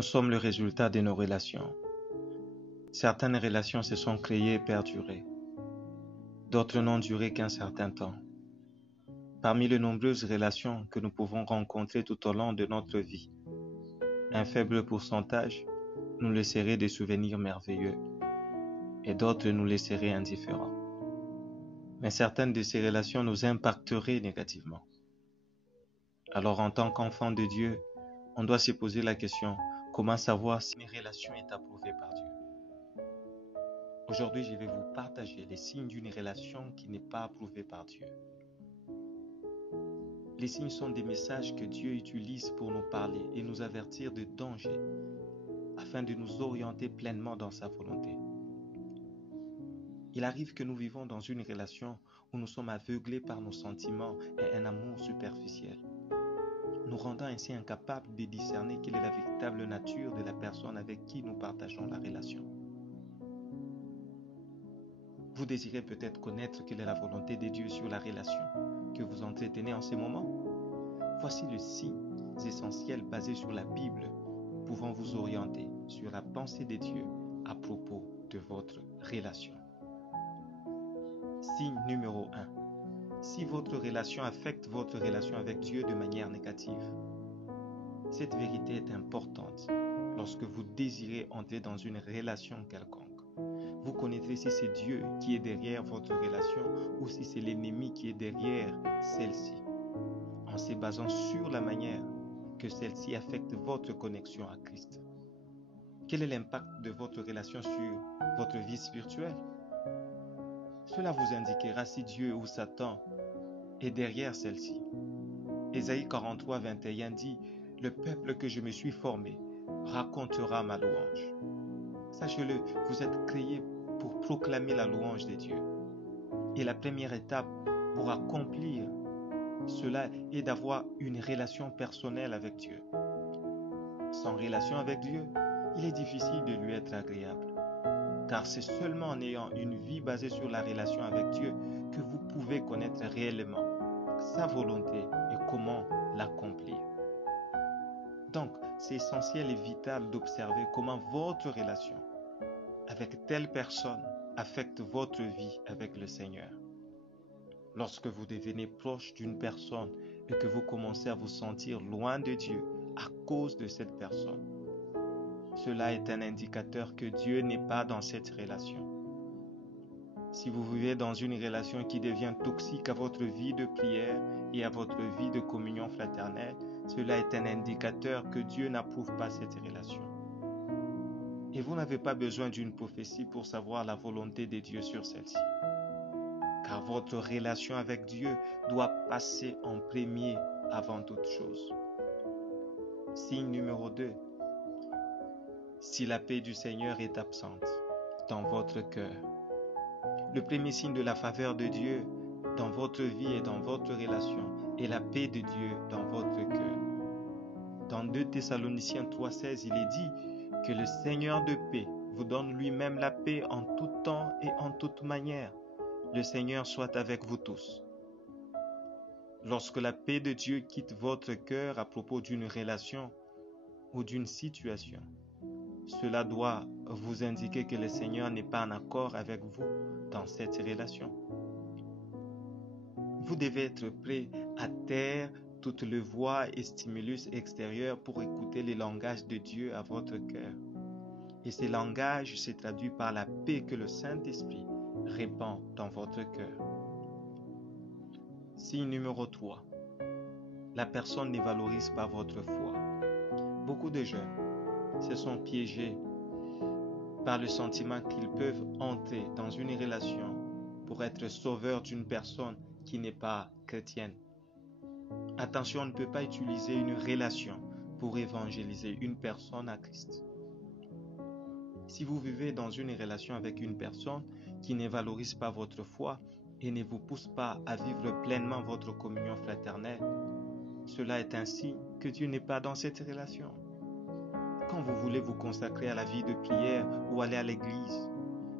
Nous sommes le résultat de nos relations. Certaines relations se sont créées et perdurées. D'autres n'ont duré qu'un certain temps. Parmi les nombreuses relations que nous pouvons rencontrer tout au long de notre vie, un faible pourcentage nous laisserait des souvenirs merveilleux et d'autres nous laisseraient indifférents. Mais certaines de ces relations nous impacteraient négativement. Alors en tant qu'enfant de Dieu, on doit se poser la question, comment savoir si une relation est approuvée par Dieu? Aujourd'hui, je vais vous partager les signes d'une relation qui n'est pas approuvée par Dieu. Les signes sont des messages que Dieu utilise pour nous parler et nous avertir de dangers afin de nous orienter pleinement dans sa volonté. Il arrive que nous vivons dans une relation où nous sommes aveuglés par nos sentiments et un amour superficiel, nous rendant ainsi incapables de discerner quelle est la véritable nature de la personne avec qui nous partageons la relation. Vous désirez peut-être connaître quelle est la volonté de Dieu sur la relation que vous entretenez en ce moment. Voici les signes essentiels basés sur la Bible pouvant vous orienter sur la pensée de Dieu à propos de votre relation. Signe numéro 1. Si votre relation affecte votre relation avec Dieu de manière négative. Cette vérité est importante lorsque vous désirez entrer dans une relation quelconque. Vous connaîtrez si c'est Dieu qui est derrière votre relation ou si c'est l'ennemi qui est derrière celle-ci, en se basant sur la manière que celle-ci affecte votre connexion à Christ. Quel est l'impact de votre relation sur votre vie spirituelle? Cela vous indiquera si Dieu ou Satan est derrière celle-ci. Ésaïe 43, 21 dit « Le peuple que je me suis formé racontera ma louange ». Sachez-le, vous êtes créés pour proclamer la louange de Dieu. Et la première étape pour accomplir cela est d'avoir une relation personnelle avec Dieu. Sans relation avec Dieu, il est difficile de lui être agréable. Car c'est seulement en ayant une vie basée sur la relation avec Dieu que vous pouvez connaître réellement sa volonté et comment l'accomplir. Donc, c'est essentiel et vital d'observer comment votre relation avec telle personne affecte votre vie avec le Seigneur. Lorsque vous devenez proche d'une personne et que vous commencez à vous sentir loin de Dieu à cause de cette personne, cela est un indicateur que Dieu n'est pas dans cette relation. Si vous vivez dans une relation qui devient toxique à votre vie de prière et à votre vie de communion fraternelle, cela est un indicateur que Dieu n'approuve pas cette relation. Et vous n'avez pas besoin d'une prophétie pour savoir la volonté de Dieu sur celle-ci. Car votre relation avec Dieu doit passer en premier avant toute chose. Signe numéro 2. Si la paix du Seigneur est absente dans votre cœur. Le premier signe de la faveur de Dieu dans votre vie et dans votre relation est la paix de Dieu dans votre cœur. Dans 2 Thessaloniciens 3,16, il est dit que le Seigneur de paix vous donne lui-même la paix en tout temps et en toute manière. Le Seigneur soit avec vous tous. Lorsque la paix de Dieu quitte votre cœur à propos d'une relation ou d'une situation, cela doit vous indiquer que le Seigneur n'est pas en accord avec vous dans cette relation. Vous devez être prêt à taire toutes les voix et stimulus extérieurs pour écouter le langage de Dieu à votre cœur. Et ce langage se traduit par la paix que le Saint-Esprit répand dans votre cœur. Signe numéro 3. La personne ne valorise pas votre foi. Beaucoup de jeunes se sont piégés par le sentiment qu'ils peuvent entrer dans une relation pour être sauveurs d'une personne qui n'est pas chrétienne. Attention, on ne peut pas utiliser une relation pour évangéliser une personne à Christ. Si vous vivez dans une relation avec une personne qui ne valorise pas votre foi et ne vous pousse pas à vivre pleinement votre communion fraternelle, cela est un signe que Dieu n'est pas dans cette relation. Quand vous voulez vous consacrer à la vie de prière ou aller à l'église,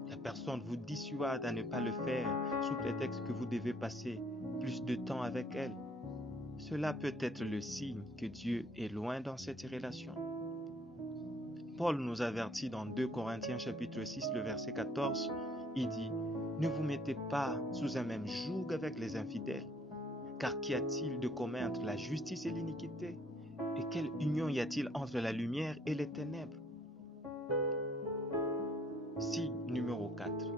la personne vous dissuade à ne pas le faire sous prétexte que vous devez passer plus de temps avec elle. Cela peut être le signe que Dieu est loin dans cette relation. Paul nous avertit dans 2 Corinthiens chapitre 6, le verset 14. Il dit, « Ne vous mettez pas sous un même joug avec les infidèles, car qu'y a-t-il de commun entre la justice et l'iniquité? Et quelle union y a-t-il entre la lumière et les ténèbres ?» Si, numéro 4.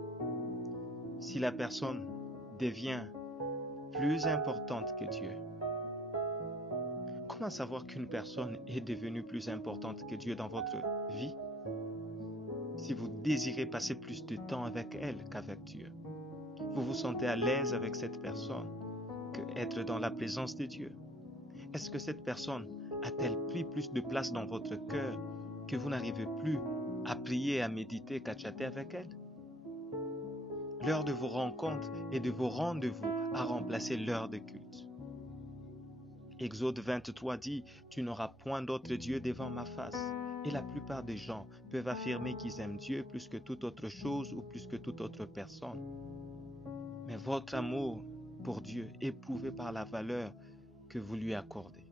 Si la personne devient plus importante que Dieu. Comment savoir qu'une personne est devenue plus importante que Dieu dans votre vie? Si vous désirez passer plus de temps avec elle qu'avec Dieu, vous vous sentez à l'aise avec cette personne qu'être dans la présence de Dieu. Est-ce que cette personne a-t-elle pris plus de place dans votre cœur que vous n'arrivez plus à prier, à méditer, qu'à chatter avec elle? L'heure de vos rencontres et de vos rendez-vous a remplacé l'heure de culte. Exode 23 dit, « Tu n'auras point d'autre Dieu devant ma face. » Et la plupart des gens peuvent affirmer qu'ils aiment Dieu plus que toute autre chose ou plus que toute autre personne. Mais votre amour pour Dieu est prouvé par la valeur que vous lui accordez.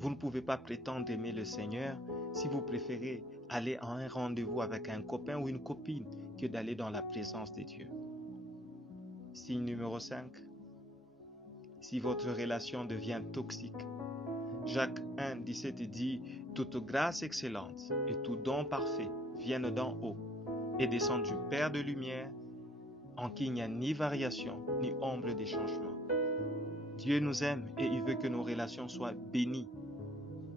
Vous ne pouvez pas prétendre aimer le Seigneur si vous préférez aller à un rendez-vous avec un copain ou une copine que d'aller dans la présence de Dieu. Signe numéro 5. Si votre relation devient toxique. Jacques 1, 17 dit, « Toute grâce excellente et tout don parfait viennent d'en haut et descendent du Père de lumière, en qui il n'y a ni variation ni ombre de changement. » Dieu nous aime et il veut que nos relations soient bénies.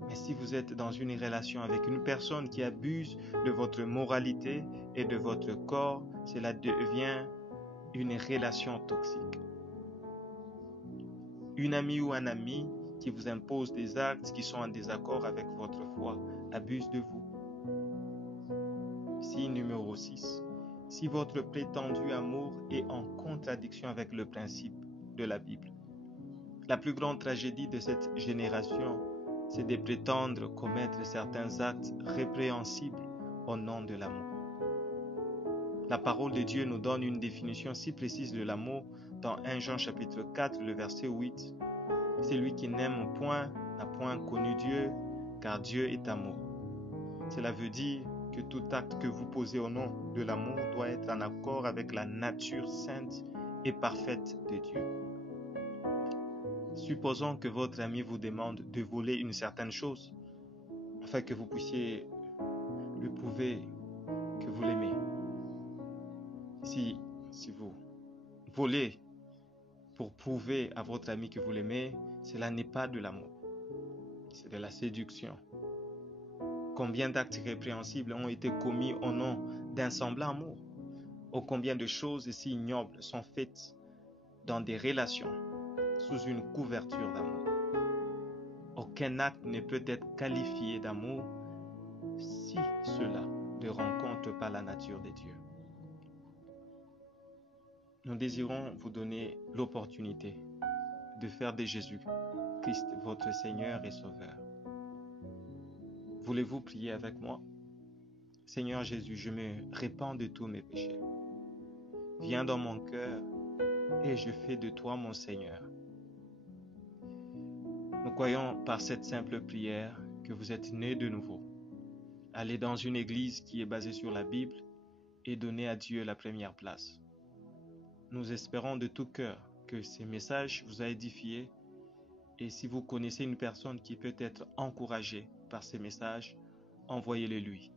Mais si vous êtes dans une relation avec une personne qui abuse de votre moralité et de votre corps, cela devient une relation toxique. Une amie ou un ami qui vous impose des actes qui sont en désaccord avec votre foi abuse de vous. Signe numéro 6. Si votre prétendu amour est en contradiction avec le principe de la Bible. La plus grande tragédie de cette génération, c'est de prétendre commettre certains actes répréhensibles au nom de l'amour. La parole de Dieu nous donne une définition si précise de l'amour dans 1 Jean chapitre 4, le verset 8. « Celui qui n'aime point n'a point connu Dieu, car Dieu est amour. » Cela veut dire que tout acte que vous posez au nom de l'amour doit être en accord avec la nature sainte et parfaite de Dieu. Supposons que votre ami vous demande de voler une certaine chose, afin que vous puissiez lui prouver que vous l'aimez. Si vous volez pour prouver à votre ami que vous l'aimez, cela n'est pas de l'amour, c'est de la séduction. Combien d'actes répréhensibles ont été commis au nom d'un semblant amour? Ou combien de choses si ignobles sont faites dans des relations sous une couverture d'amour? Aucun acte ne peut être qualifié d'amour si cela ne rencontre pas la nature de Dieu. Nous désirons vous donner l'opportunité de faire de Jésus-Christ votre Seigneur et Sauveur. Voulez-vous prier avec moi? Seigneur Jésus, je me répands de tous mes péchés. Viens dans mon cœur et je fais de toi mon Seigneur. Nous croyons par cette simple prière que vous êtes né de nouveau. Allez dans une église qui est basée sur la Bible et donnez à Dieu la première place. Nous espérons de tout cœur que ces messages vous a édifié et si vous connaissez une personne qui peut être encouragée par ces messages, envoyez-les lui.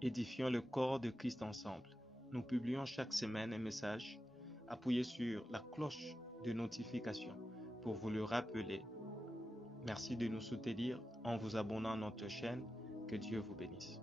Édifions le corps de Christ ensemble. Nous publions chaque semaine un message. Appuyez sur la cloche de notification pour vous le rappeler. Merci de nous soutenir en vous abonnant à notre chaîne. Que Dieu vous bénisse.